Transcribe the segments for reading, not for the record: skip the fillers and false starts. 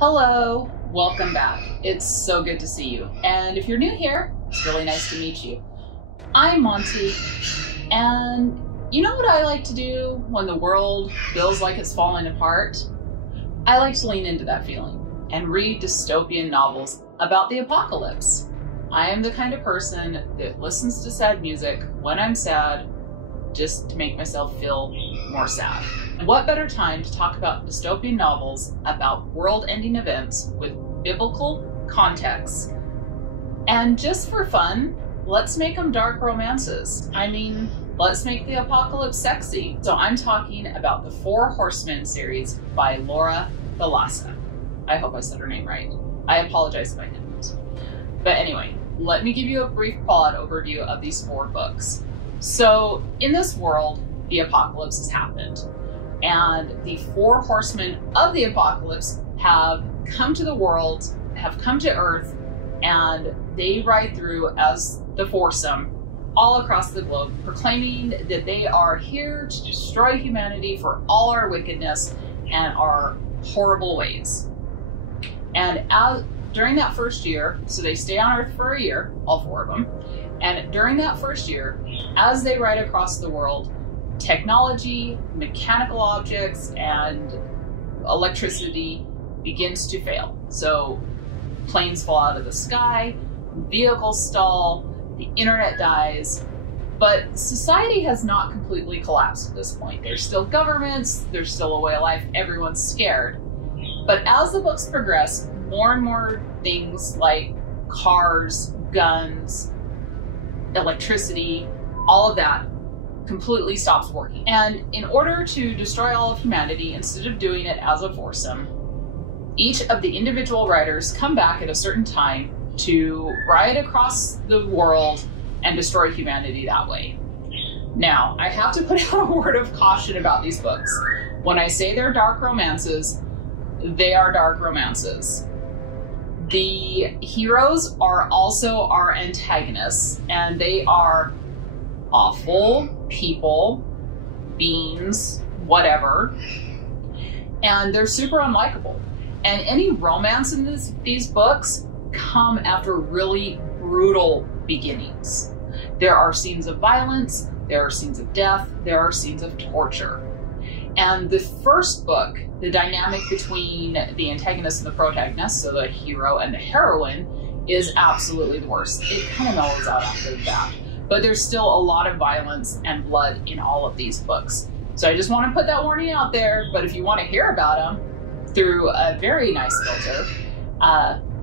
Hello, welcome back. It's so good to see you. And if you're new here, it's really nice to meet you. I'm Monty, and you know what I like to do when the world feels like it's falling apart? I like to lean into that feeling and read dystopian novels about the apocalypse. I am the kind of person that listens to sad music when I'm sad, just to make myself feel more sad. And what better time to talk about dystopian novels about world-ending events with biblical context? And just for fun, let's make them dark romances. I mean, let's make the apocalypse sexy. So I'm talking about the Four Horsemen series by Thalassa. I hope I said her name right. I apologize if I didn't. But anyway, let me give you a brief plot overview of these 4 books. So in this world, the apocalypse has happened, and the 4 horsemen of the apocalypse have come to the world, have come to Earth, and they ride through as the foursome all across the globe, proclaiming that they are here to destroy humanity for all our wickedness and our horrible ways. And during that first year, so they stay on Earth for a year, all 4 of them, and during that first year, as they ride across the world, technology, mechanical objects, and electricity begins to fail. So planes fall out of the sky, vehicles stall, the internet dies, but society has not completely collapsed at this point. There's still governments, there's still a way of life, everyone's scared. But as the books progress, more and more things like cars, guns, electricity, all of that completely stops working. And in order to destroy all of humanity, instead of doing it as a foursome, each of the individual riders come back at a certain time to ride across the world and destroy humanity that way. Now, I have to put out a word of caution about these books. When I say they're dark romances, they are dark romances. The heroes are also our antagonists, and they are awful people, beings, whatever, and they're super unlikable. And any romance in these books come after really brutal beginnings. There are scenes of violence, there are scenes of death, there are scenes of torture. And the first book, the dynamic between the antagonist and the protagonist, so the hero and the heroine, is absolutely the worst. It kind of mellows out after that. But there's still a lot of violence and blood in all of these books. So I just want to put that warning out there, but if you want to hear about them through a very nice filter,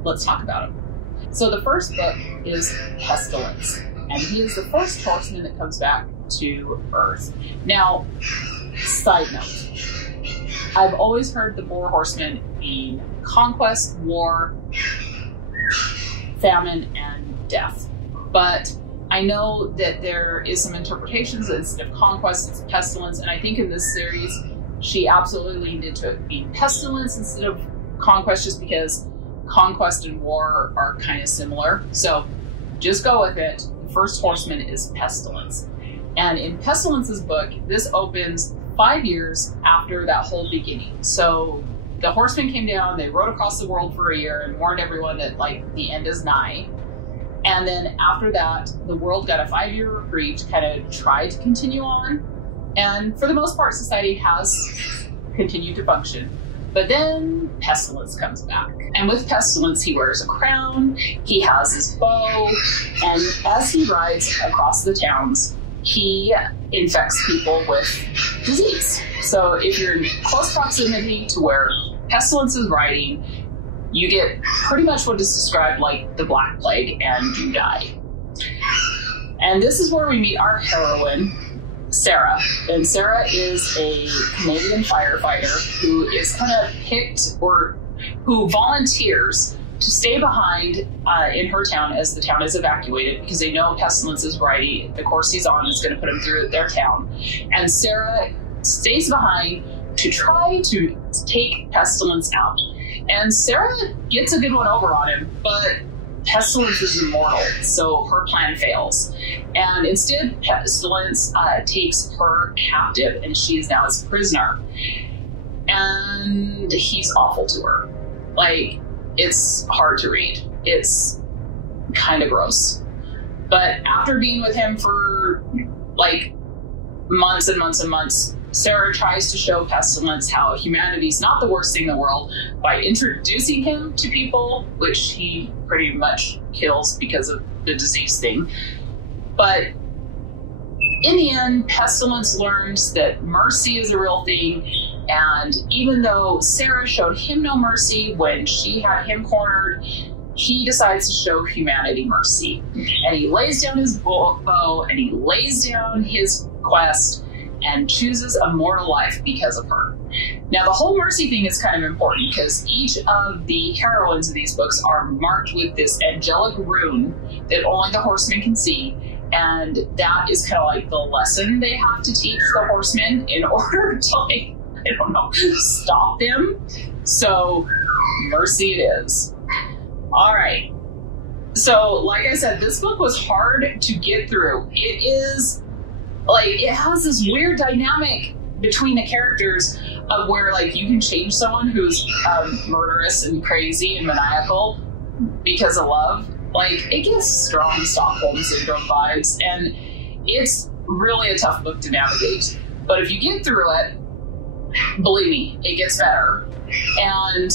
let's talk about them. So the first book is Pestilence, and he is the first horseman that comes back to Earth. Now, side note, I've always heard the 4 horsemen being conquest, war, famine, and death. But I know that there is some interpretations that instead of conquest, it's pestilence, and I think in this series, she absolutely leaned into it being pestilence instead of conquest, just because conquest and war are kind of similar. So just go with it. The first horseman is Pestilence. And in Pestilence's book, this opens 5 years after that whole beginning. So the horsemen came down, they rode across the world for a year and warned everyone that like the end is nigh. And then after that, the world got a 5-year reprieve to kind of try to continue on. And for the most part, society has continued to function. But then Pestilence comes back. And with Pestilence, he wears a crown, he has his bow, and as he rides across the towns, he infects people with disease. So if you're in close proximity to where Pestilence is riding, you get pretty much what is described like the Black Plague, and you die. And this is where we meet our heroine, Sarah. And Sarah is a Canadian firefighter who is kind of picked, or who volunteers to stay behind in her town as the town is evacuated, because they know Pestilence is riding. The course he's on is going to put him through their town. And Sarah stays behind to try to take Pestilence out. And Sarah gets a good one over on him, but Pestilence is immortal, so her plan fails. And instead, Pestilence takes her captive, and she is now his prisoner. And he's awful to her. Like, it's hard to read. It's kind of gross. But after being with him for like months and months and months, Sarah tries to show Pestilence how humanity's not the worst thing in the world by introducing him to people, which he pretty much kills because of the disease thing. But in the end, Pestilence learns that mercy is a real thing, and even though Sarah showed him no mercy when she had him cornered, he decides to show humanity mercy. And he lays down his bow, and he lays down his quest, and chooses a mortal life because of her. Now, the whole mercy thing is kind of important because each of the heroines of these books are marked with this angelic rune that only the Horsemen can see, and that is kind of like the lesson they have to teach the Horsemen in order to, like, I don't know, stop them. So, mercy it is. All right. So, like I said, this book was hard to get through. It is, like, it has this weird dynamic between the characters of where, like, you can change someone who's murderous and crazy and maniacal because of love. Like, it gives strong Stockholm Syndrome vibes, and it's really a tough book to navigate. But if you get through it, believe me, it gets better. And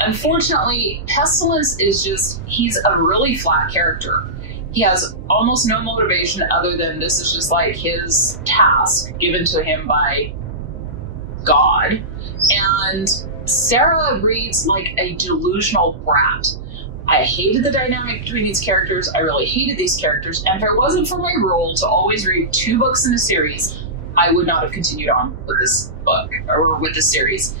unfortunately, Pestilence is just, he's a really flat character. He has almost no motivation other than this is just like his task given to him by God. And Sarah reads like a delusional brat. I hated the dynamic between these characters. I really hated these characters. And if it wasn't for my rule to always read 2 books in a series, I would not have continued on with this book or with this series.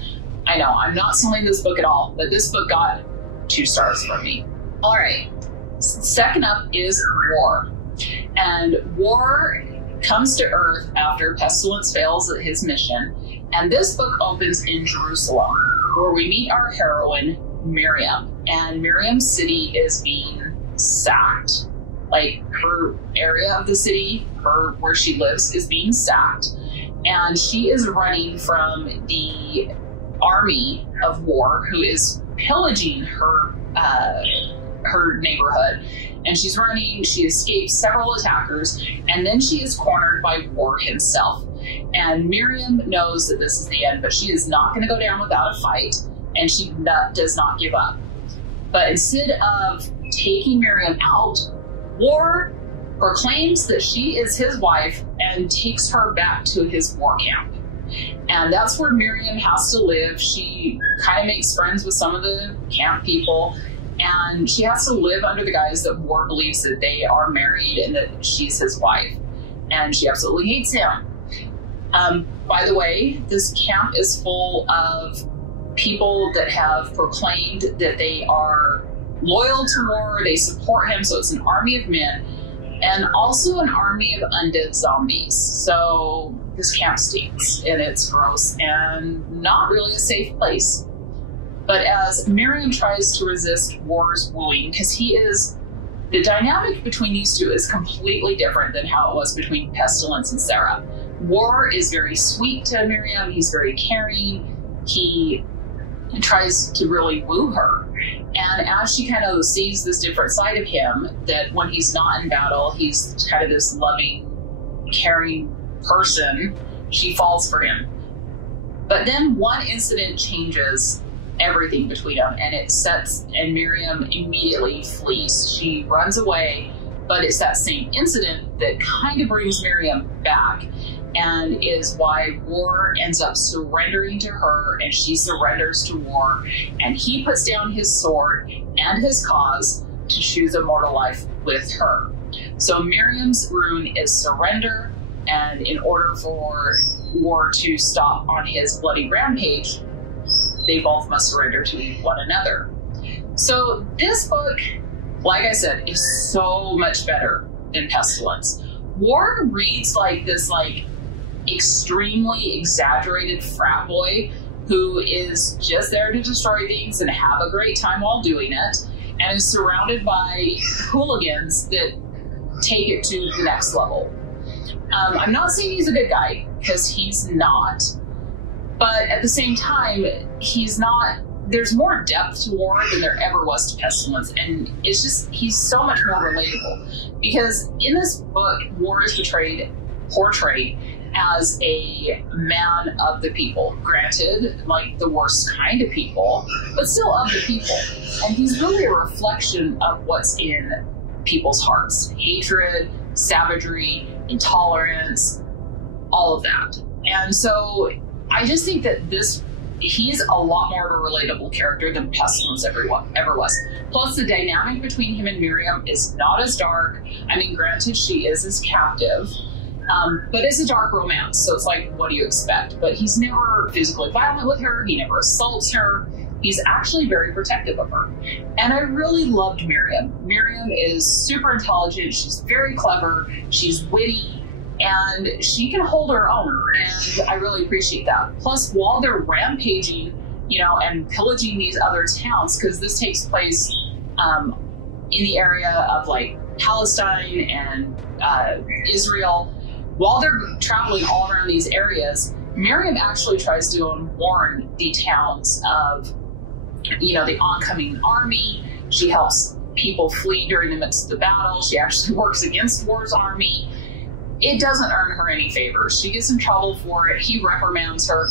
I know, I'm not selling this book at all, but this book got 2 stars from me. All right. Second up is War. And War comes to Earth after Pestilence fails at his mission. And this book opens in Jerusalem, where we meet our heroine, Miriam. And Miriam's city is being sacked. Like, her area of the city, where she lives, is being sacked. And she is running from the army of War, who is pillaging her neighborhood. And she's running, she escapes several attackers, and then she is cornered by War himself. And Miriam knows that this is the end, but she is not going to go down without a fight, and she does not give up. But instead of taking Miriam out, War proclaims that she is his wife and takes her back to his war camp. And that's where Miriam has to live. She kind of makes friends with some of the camp people, and she has to live under the guise that War believes that they are married and that she's his wife. And she absolutely hates him. By the way, this camp is full of people that have proclaimed that they are loyal to War, they support him, so it's an army of men, and also an army of undead zombies. So this camp stinks, and it's gross, and not really a safe place. But as Miriam tries to resist War's wooing, because the dynamic between these two is completely different than how it was between Pestilence and Sarah. War is very sweet to Miriam, he's very caring, he tries to really woo her. And as she kind of sees this different side of him, that when he's not in battle, he's kind of this loving, caring person, she falls for him. But then one incident changes everything between them, and Miriam immediately flees. She runs away, but it's that same incident that kind of brings Miriam back, and is why War ends up surrendering to her, and she surrenders to War, and he puts down his sword and his cause to choose a mortal life with her. So Miriam's rune is surrender, and in order for War to stop on his bloody rampage, they both must surrender to one another. So this book, like I said, is so much better than Pestilence. War reads like this, like, extremely exaggerated frat boy who is just there to destroy things and have a great time while doing it, and is surrounded by hooligans that take it to the next level. I'm not saying he's a good guy, because he's not. But at the same time, he's not there's more depth to War than there ever was to Pestilence, and it's just, he's so much more relatable. Because in this book, War is portrayed as a man of the people. Granted, like the worst kind of people, but still of the people. And he's really a reflection of what's in people's hearts. Hatred, savagery, intolerance, all of that. And so I just think that he's a lot more of a relatable character than Pestilence ever was. Plus, the dynamic between him and Miriam is not as dark. I mean, granted, she is his captive, but it's a dark romance, so it's like, what do you expect? But he's never physically violent with her. He never assaults her. He's actually very protective of her. And I really loved Miriam. Miriam is super intelligent. She's very clever. She's witty. And she can hold her own, and I really appreciate that. Plus, while they're rampaging, and pillaging these other towns, because this takes place in the area of like Palestine and Israel, while they're traveling all around these areas, Miriam actually tries to go and warn the towns of, the oncoming army. She helps people flee during the midst of the battle. She actually works against War's army. It doesn't earn her any favors. She gets in trouble for it. He reprimands her.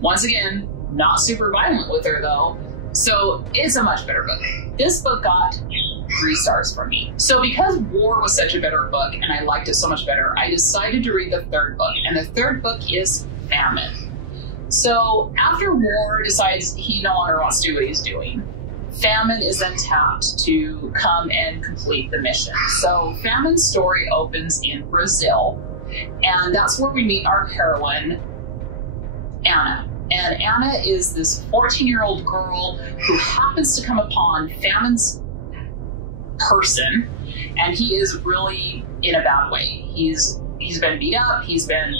Once again, not super violent with her though. So it's a much better book. This book got 3 stars from me. So because War was such a better book and I liked it so much better, I decided to read the 3rd book. And the 3rd book is Famine. So after War decides he no longer wants to do what he's doing, Famine is then tapped to come and complete the mission. So Famine's story opens in Brazil, and that's where we meet our heroine, Anna. And Anna is this 14-year-old girl who happens to come upon Famine's person, and he is really in a bad way. He's been beat up, he's been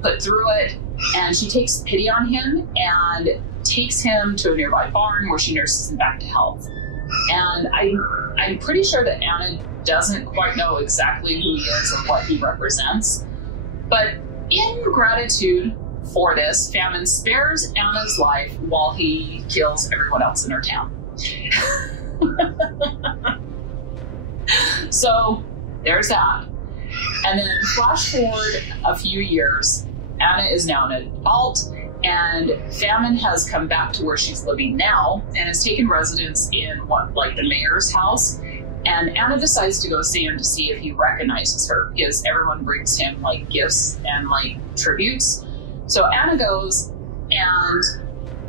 put through it, and she takes pity on him and takes him to a nearby barn where she nurses him back to health. And I'm pretty sure that Anna doesn't quite know exactly who he is or what he represents. But in gratitude for this, Famine spares Anna's life while he kills everyone else in her town. So there's that. And then flash forward a few years, Anna is now an adult, and Famine has come back to where she's living now and has taken residence in the mayor's house. And Anna decides to go see him to see if he recognizes her, because everyone brings him like gifts and like tributes. So Anna goes, and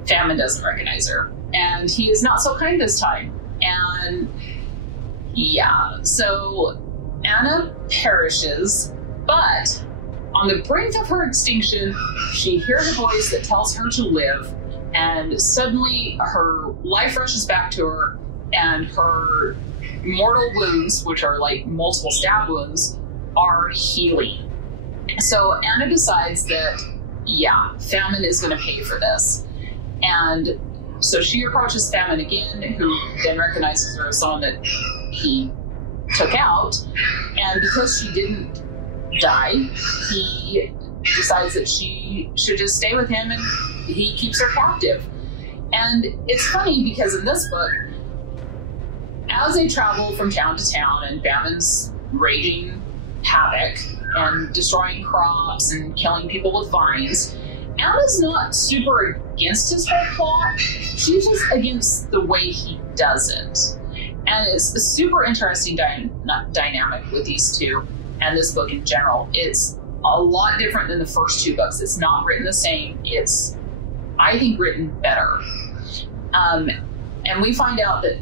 Famine doesn't recognize her, and he is not so kind this time. And yeah, so Anna perishes, but on the brink of her extinction, she hears a voice that tells her to live, and suddenly her life rushes back to her, and her mortal wounds, which are like multiple stab wounds, are healing. So Anna decides that, yeah, Famine is going to pay for this. And so she approaches Famine again, who then recognizes her as someone that he took out, and because she didn't die, he decides that she should just stay with him, and he keeps her captive. And it's funny because in this book, as they travel from town to town and Famine's raging havoc and destroying crops and killing people with vines, Anna's not super against his whole plot. She's just against the way he does it. And it's a super interesting dynamic with these two and this book in general. It's a lot different than the first 2 books. It's not written the same. It's, I think, written better. And we find out that,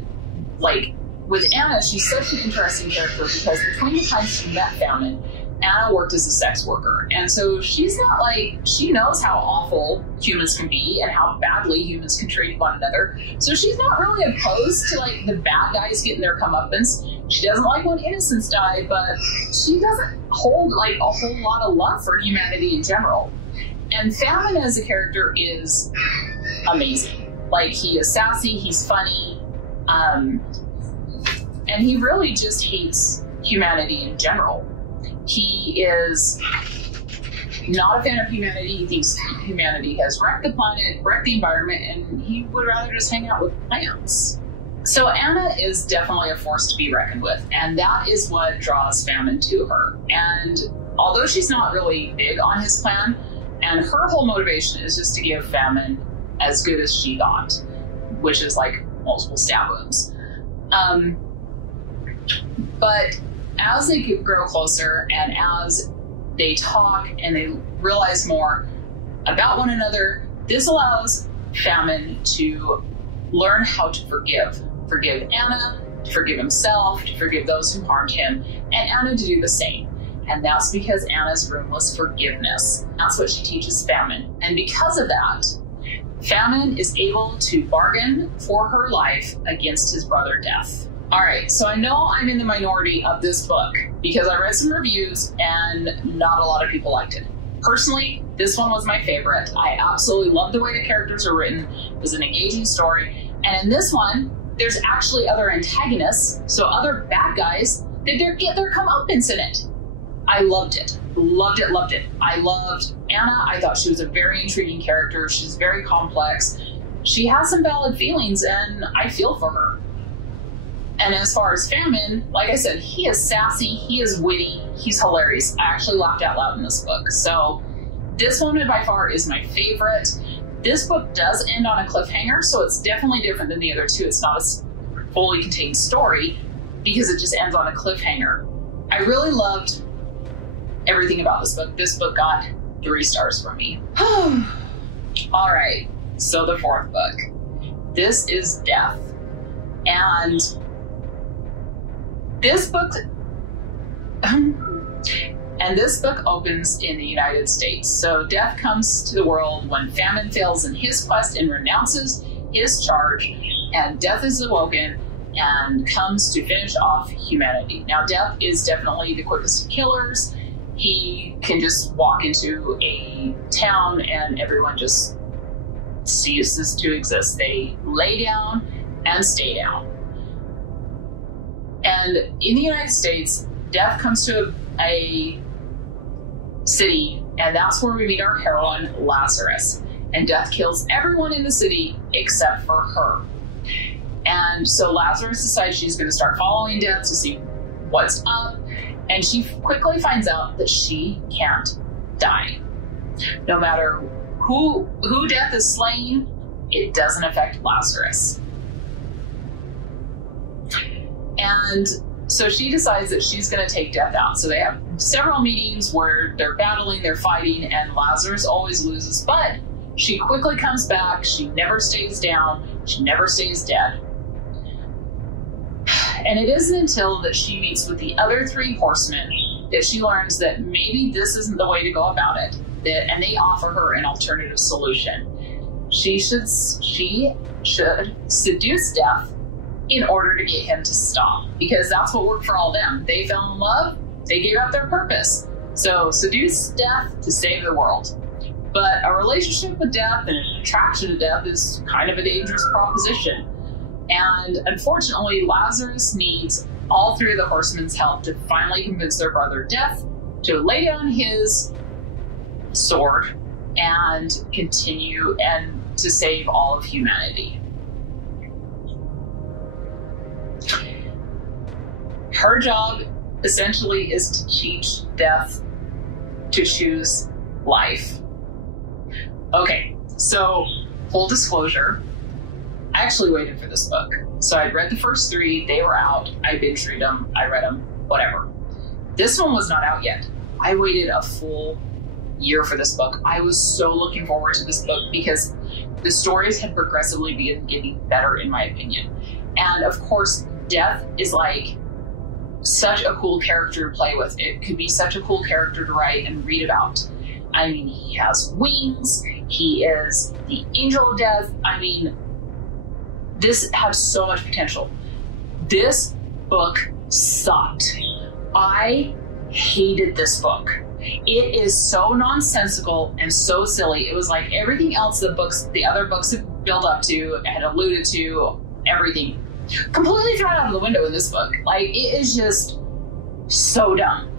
like, with Anna, she's such an interesting character because between the time she met Famine, Anna worked as a sex worker. And so she's not like, she knows how awful humans can be and how badly humans can treat one another. So she's not really opposed to like the bad guys getting their comeuppance. She doesn't like when innocents die, but she doesn't hold like a whole lot of love for humanity in general. And Famine as a character is amazing. Like, he is sassy, he's funny, and he really just hates humanity in general. He is not a fan of humanity. He thinks humanity has wrecked the planet, wrecked the environment, and he would rather just hang out with plants. So Anna is definitely a force to be reckoned with, and that is what draws Famine to her. And although she's not really big on his plan, and her whole motivation is just to give Famine as good as she got, which is like multiple stab wounds. But as they grow closer and as they talk and they realize more about one another, this allows Famine to learn how to forgive. Forgive Anna, to forgive himself, to forgive those who harmed him, and Anna to do the same. And that's because Anna's room was forgiveness. That's what she teaches Famine. And because of that, Famine is able to bargain for her life against his brother Death. All right, so I know I'm in the minority of this book because I read some reviews and not a lot of people liked it. Personally, this one was my favorite. I absolutely love the way the characters are written. It was an engaging story. And in this one, there's actually other antagonists, so other bad guys that get their comeuppance in it. I loved it. Loved it, loved it. I loved Anna. I thought she was a very intriguing character. She's very complex. She has some valid feelings, and I feel for her. And as far as Famine, like I said, he is sassy, he is witty, he's hilarious. I actually laughed out loud in this book. So this one by far is my favorite. This book does end on a cliffhanger, so it's definitely different than the other two. It's not a fully contained story because it just ends on a cliffhanger. I really loved everything about this book. This book got 3 stars from me. All right, so the 4th book. This is Death. And this book opens in the United States. So Death comes to the world when Famine fails in his quest and renounces his charge, and Death is awoken and comes to finish off humanity. Now, Death is definitely the quickest of killers. He can just walk into a town and everyone just ceases to exist. They lay down and stay down. And in the United States, Death comes to a city, and that's where we meet our heroine, Lazarus. And Death kills everyone in the city except for her. And so Lazarus decides she's going to start following Death to see what's up, and she quickly finds out that she can't die. No matter who Death is slaying, it doesn't affect Lazarus. And so she decides that she's going to take Death out. So they have several meetings where they're battling, they're fighting, and Lazarus always loses. But she quickly comes back. She never stays down. She never stays dead. And it isn't until that she meets with the other 3 horsemen that she learns that maybe this isn't the way to go about it. And they offer her an alternative solution. She should seduce Death in order to get him to stop, because that's what worked for all them. They fell in love, they gave up their purpose. So seduce Death to save the world. But a relationship with Death and an attraction to Death is kind of a dangerous proposition. And unfortunately, Lazarus needs all 3 of the horsemen's help to finally convince their brother Death to lay down his sword and continue and to save all of humanity. Her job essentially is to teach Death to choose life. Okay, so full disclosure, I actually waited for this book. So I'd read the first 3, they were out, I binge read them, I read them, whatever. This one was not out yet. I waited a full year for this book. I was so looking forward to this book because the stories had progressively been getting better, in my opinion. And of course, Death is like such a cool character to play with. It could be such a cool character to write and read about. I mean, he has wings, he is the angel of death. I mean, this has so much potential. This book sucked. I hated this book. It is so nonsensical and so silly. It was like everything else the other books had built up to, had alluded to, everything completely thrown out of the window in this book. Like, it is just so dumb.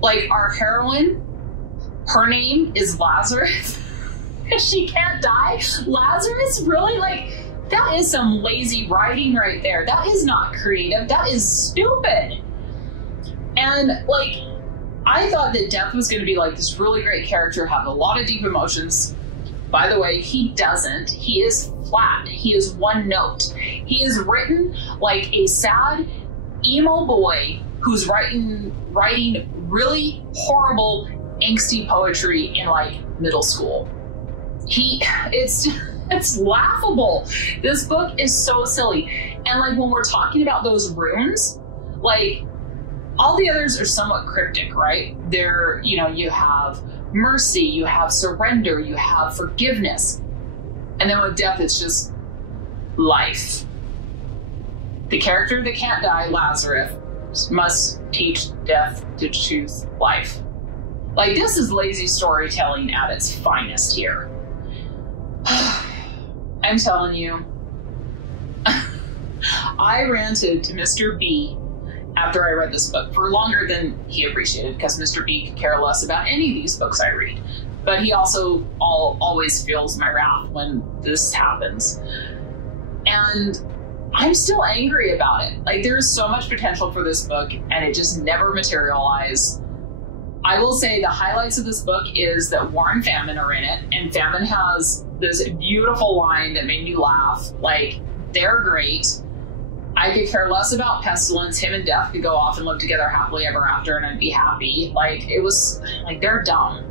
Like, our heroine Her name is Lazarus. She can't die. Lazarus, really? Like, that is some lazy writing right there. That is not creative. That is stupid. And like, I thought that Death was going to be like this really great character, have a lot of deep emotions. By the way, he doesn't. He is flat. He is one note. He is written like a sad emo boy who's writing really horrible, angsty poetry in like middle school. It's laughable. This book is so silly. And like, when we're talking about those runes, like, all the others are somewhat cryptic, right? They're, you know, you have mercy, you have surrender, you have forgiveness. And then with Death, it's just life. The character that can't die, Lazarus, must teach Death to choose life. Like, this is lazy storytelling at its finest here. I'm telling you, I ranted to Mr. B after I read this book for longer than he appreciated, because Mr. B could care less about any of these books I read. But he also always feels my wrath when this happens. And I'm still angry about it. Like, there's so much potential for this book, and it just never materialized. I will say the highlights of this book is that War and Famine are in it, and Famine has this beautiful line that made me laugh. Like, they're great. I could care less about Pestilence. Him and Death could go off and live together happily ever after, and I'd be happy. Like, it was, like, they're dumb.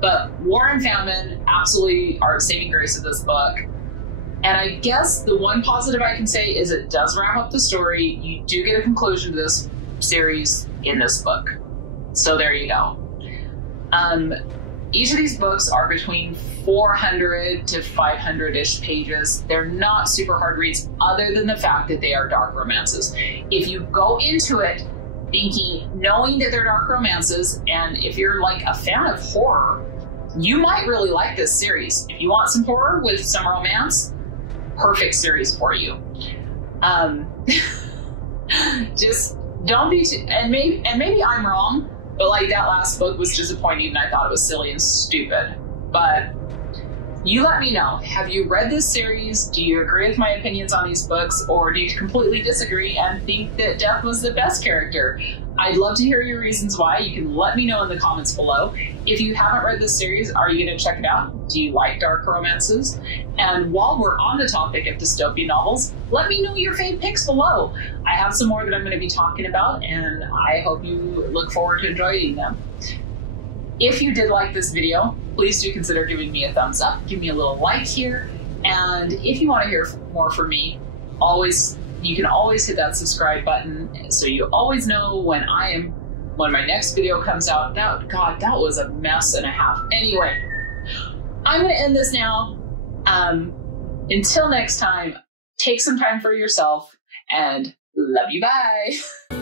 But War and Famine absolutely are the saving grace of this book. And I guess the one positive I can say is it does wrap up the story. You do get a conclusion to this series in this book. So there you go. Each of these books are between 400 to 500-ish pages. They're not super hard reads, other than the fact that they are dark romances. If you go into it knowing that they're dark romances, and if you're like a fan of horror, you might really like this series. If you want some horror with some romance, perfect series for you. Just don't be too, and maybe I'm wrong, but like, that last book was disappointing and I thought it was silly and stupid. But you let me know. Have you read this series? Do you agree with my opinions on these books, or do you completely disagree and think that Death was the best character? I'd love to hear your reasons why. You can let me know in the comments below. If you haven't read this series, are you going to check it out? Do you like dark romances? And while we're on the topic of dystopian novels, let me know your fave picks below. I have some more that I'm going to be talking about, and I hope you look forward to enjoying them. If you did like this video, please do consider giving me a thumbs up. Give me a little like here. And if you want to hear more from me, you can always hit that subscribe button so you always know when my next video comes out. God, that was a mess and a half. Anyway, I'm going to end this now. Until next time, take some time for yourself, and love you, bye.